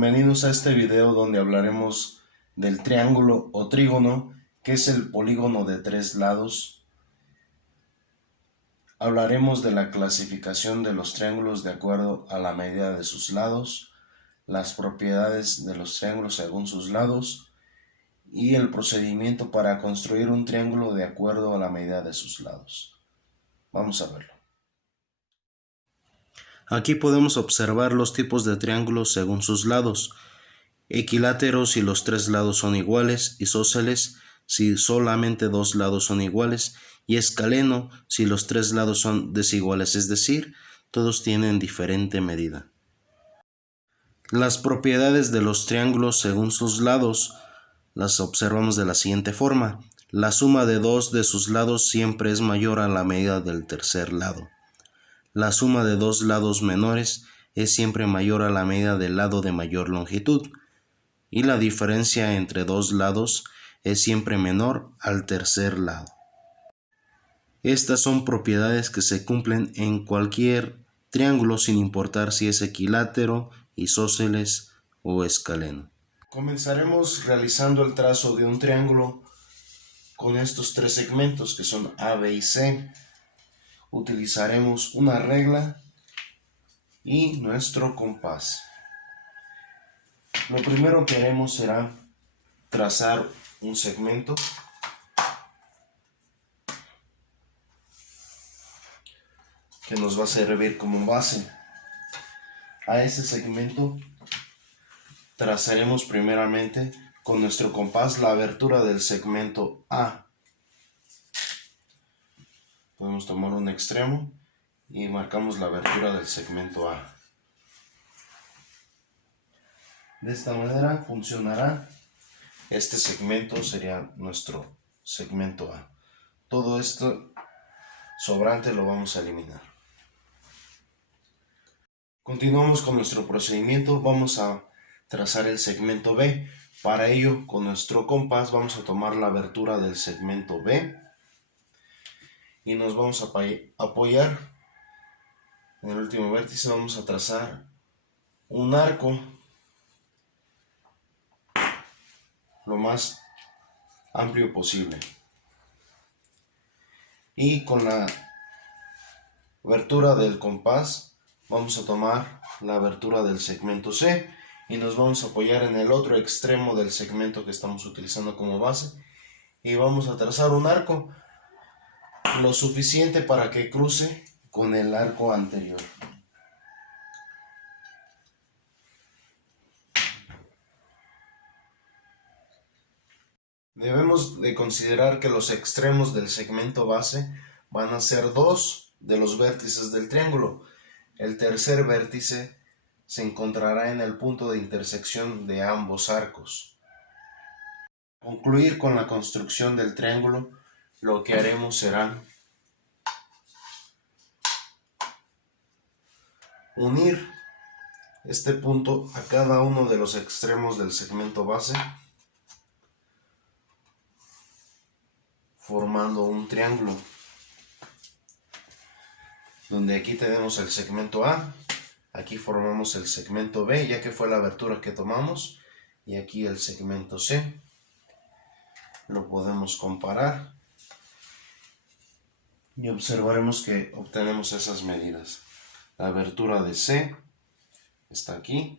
Bienvenidos a este video donde hablaremos del triángulo o trígono, que es el polígono de tres lados. Hablaremos de la clasificación de los triángulos de acuerdo a la medida de sus lados, las propiedades de los triángulos según sus lados y el procedimiento para construir un triángulo de acuerdo a la medida de sus lados. Vamos a verlo. Aquí podemos observar los tipos de triángulos según sus lados: equiláteros si los tres lados son iguales, isósceles si solamente dos lados son iguales, y escaleno si los tres lados son desiguales, es decir, todos tienen diferente medida. Las propiedades de los triángulos según sus lados las observamos de la siguiente forma: la suma de dos de sus lados siempre es mayor a la medida del tercer lado. La suma de dos lados menores es siempre mayor a la medida del lado de mayor longitud, y la diferencia entre dos lados es siempre menor al tercer lado. Estas son propiedades que se cumplen en cualquier triángulo sin importar si es equilátero, isósceles o escaleno. Comenzaremos realizando el trazo de un triángulo con estos tres segmentos que son A, B y C. Utilizaremos una regla y nuestro compás. Lo primero que haremos será trazar un segmento que nos va a servir como base. A ese segmento trazaremos primeramente con nuestro compás la abertura del segmento A. Podemos tomar un extremo y marcamos la abertura del segmento A. De esta manera funcionará. Este segmento sería nuestro segmento A. Todo esto sobrante lo vamos a eliminar. Continuamos con nuestro procedimiento. Vamos a trazar el segmento B. Para ello, con nuestro compás vamos a tomar la abertura del segmento B y nos vamos a apoyar en el último vértice. Vamos a trazar un arco lo más amplio posible, y con la abertura del compás vamos a tomar la abertura del segmento C y nos vamos a apoyar en el otro extremo del segmento que estamos utilizando como base, y vamos a trazar un arco lo suficiente para que cruce con el arco anterior. Debemos de considerar que los extremos del segmento base van a ser dos de los vértices del triángulo. El tercer vértice se encontrará en el punto de intersección de ambos arcos. Para concluir con la construcción del triángulo, lo que haremos será unir este punto a cada uno de los extremos del segmento base, formando un triángulo, donde aquí tenemos el segmento A, aquí formamos el segmento B, ya que fue la abertura que tomamos, y aquí el segmento C. Lo podemos comparar y observaremos que obtenemos esas medidas. La abertura de C está aquí,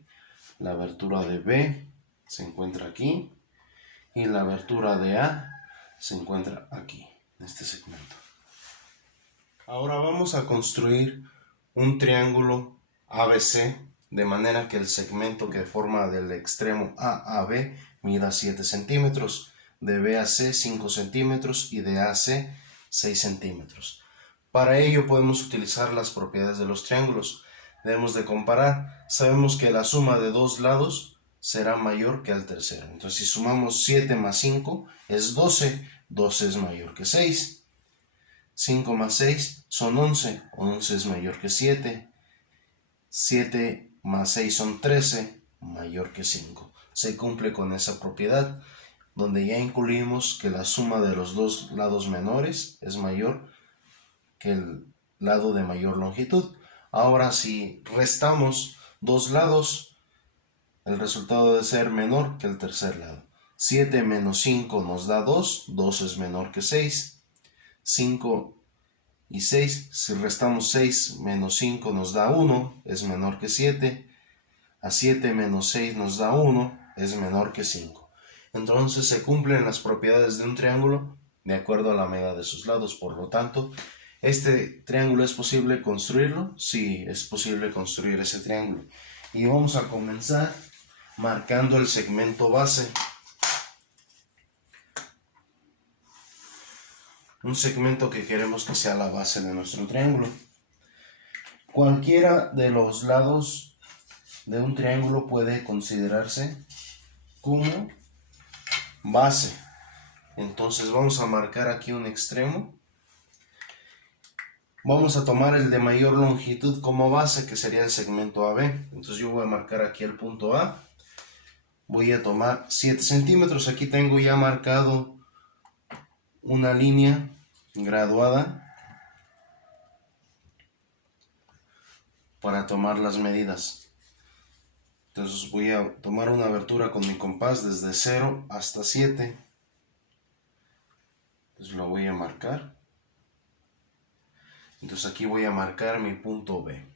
la abertura de B se encuentra aquí y la abertura de A se encuentra aquí, en este segmento. Ahora vamos a construir un triángulo ABC, de manera que el segmento que forma del extremo A a B mida 7 centímetros, de B a C 5 centímetros y de A a C 6 centímetros. Para ello podemos utilizar las propiedades de los triángulos. Debemos de comparar. Sabemos que la suma de dos lados será mayor que al tercero. Entonces, si sumamos 7 más 5 es 12. 12 es mayor que 6. 5 más 6 son 11. 11 es mayor que 7. 7 más 6 son 13. Mayor que 5. Se cumple con esa propiedad, donde ya incluimos que la suma de los dos lados menores es mayor que el lado de mayor longitud. Ahora, si restamos dos lados, el resultado debe ser menor que el tercer lado. 7 menos 5 nos da 2, 2 es menor que 6, 5 y 6, si restamos 6 menos 5 nos da 1, es menor que 7, a 7 menos 6 nos da 1, es menor que 5. Entonces se cumplen las propiedades de un triángulo de acuerdo a la medida de sus lados. Por lo tanto, ¿este triángulo es posible construirlo? Sí, es posible construir ese triángulo. Y vamos a comenzar marcando el segmento base. Un segmento que queremos que sea la base de nuestro triángulo. Cualquiera de los lados de un triángulo puede considerarse como base. Entonces vamos a marcar aquí un extremo. Vamos a tomar el de mayor longitud como base, que sería el segmento AB. Entonces yo voy a marcar aquí el punto A. Voy a tomar 7 centímetros. Aquí tengo ya marcado una línea graduada para tomar las medidas. Entonces voy a tomar una abertura con mi compás desde 0 hasta 7. Entonces lo voy a marcar. Entonces aquí voy a marcar mi punto B.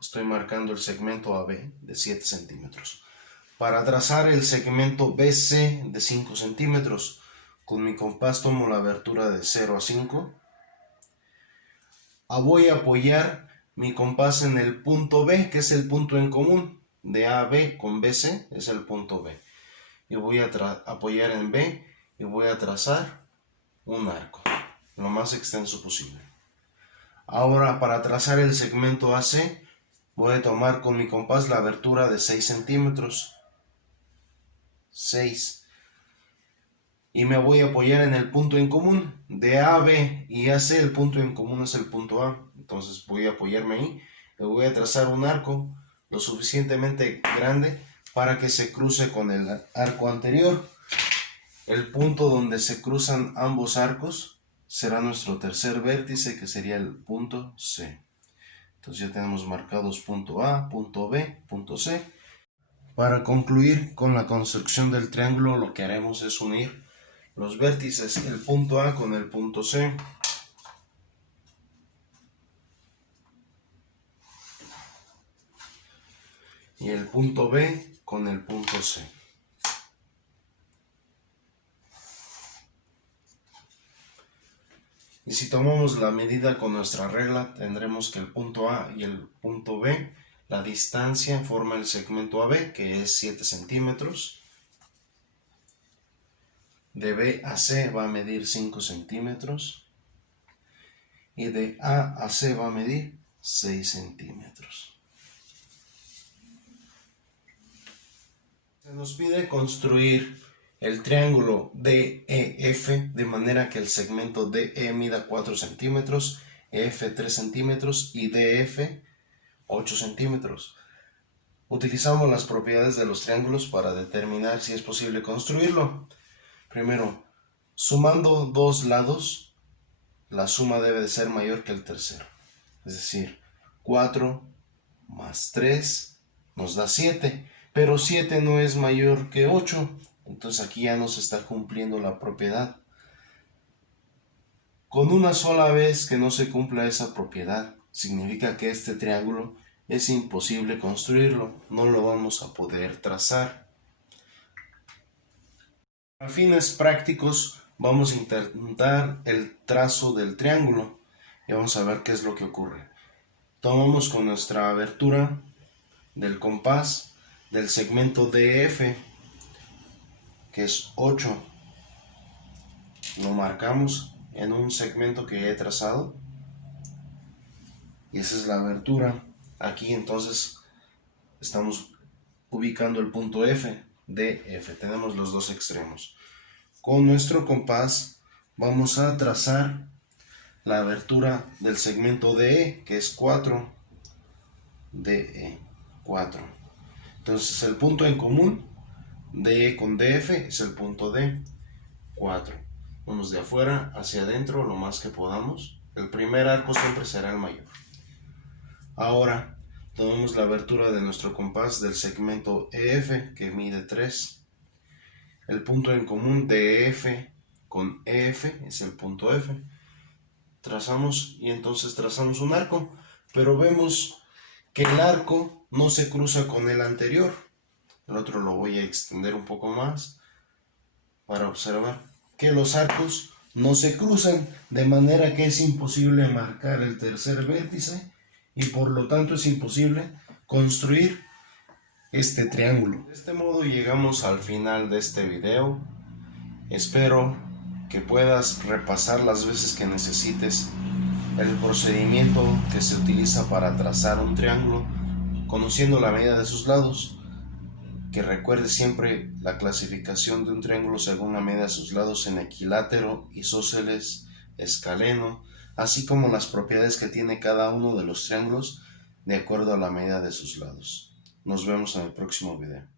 Estoy marcando el segmento AB de 7 centímetros. Para trazar el segmento BC de 5 centímetros, con mi compás tomo la abertura de 0 a 5. Voy a apoyar mi compás en el punto B, que es el punto en común de AB con BC, es el punto B. Y voy a apoyar en B y voy a trazar un arco, lo más extenso posible. Ahora, para trazar el segmento AC, voy a tomar con mi compás la abertura de 6 centímetros. 6. Y me voy a apoyar en el punto en común de AB y AC. El punto en común es el punto A. Entonces voy a apoyarme ahí. Le voy a trazar un arco lo suficientemente grande para que se cruce con el arco anterior. El punto donde se cruzan ambos arcos será nuestro tercer vértice, que sería el punto C. Entonces ya tenemos marcados punto A, punto B, punto C. Para concluir con la construcción del triángulo, lo que haremos es unir los vértices, el punto A con el punto C. Y el punto B con el punto C. Y si tomamos la medida con nuestra regla, tendremos que el punto A y el punto B, la distancia forma el segmento AB, que es 7 centímetros. De B a C va a medir 5 centímetros. Y de A a C va a medir 6 centímetros. Se nos pide construir el triángulo DEF de manera que el segmento DE mida 4 centímetros, EF 3 centímetros y DF 8 centímetros. Utilizamos las propiedades de los triángulos para determinar si es posible construirlo. Primero, sumando dos lados, la suma debe de ser mayor que el tercero. Es decir, 4 más 3 nos da 7, pero 7 no es mayor que 8. Entonces aquí ya no se está cumpliendo la propiedad. Con una sola vez que no se cumpla esa propiedad, significa que este triángulo es imposible construirlo, no lo vamos a poder trazar. A fines prácticos vamos a intentar el trazo del triángulo y vamos a ver qué es lo que ocurre. Tomamos con nuestra abertura del compás del segmento DF, que es 8, lo marcamos en un segmento que he trazado y esa es la abertura. Aquí entonces estamos ubicando el punto F, DF, tenemos los dos extremos. Con nuestro compás vamos a trazar la abertura del segmento DE, que es 4, DE, 4. Entonces el punto en común DE con DF es el punto D, 4. Vamos de afuera hacia adentro lo más que podamos. El primer arco siempre será el mayor. Ahora Tomamos la abertura de nuestro compás del segmento EF, que mide 3. El punto en común de EF con EF es el punto F. Trazamos y entonces trazamos un arco, pero vemos que el arco no se cruza con el anterior. El otro lo voy a extender un poco más para observar que los arcos no se cruzan, de manera que es imposible marcar el tercer vértice y por lo tanto es imposible construir este triángulo. De este modo llegamos al final de este video. Espero que puedas repasar las veces que necesites el procedimiento que se utiliza para trazar un triángulo, conociendo la medida de sus lados. Que recuerde siempre la clasificación de un triángulo según la medida de sus lados en equilátero, isósceles, escaleno, así como las propiedades que tiene cada uno de los triángulos de acuerdo a la medida de sus lados. Nos vemos en el próximo video.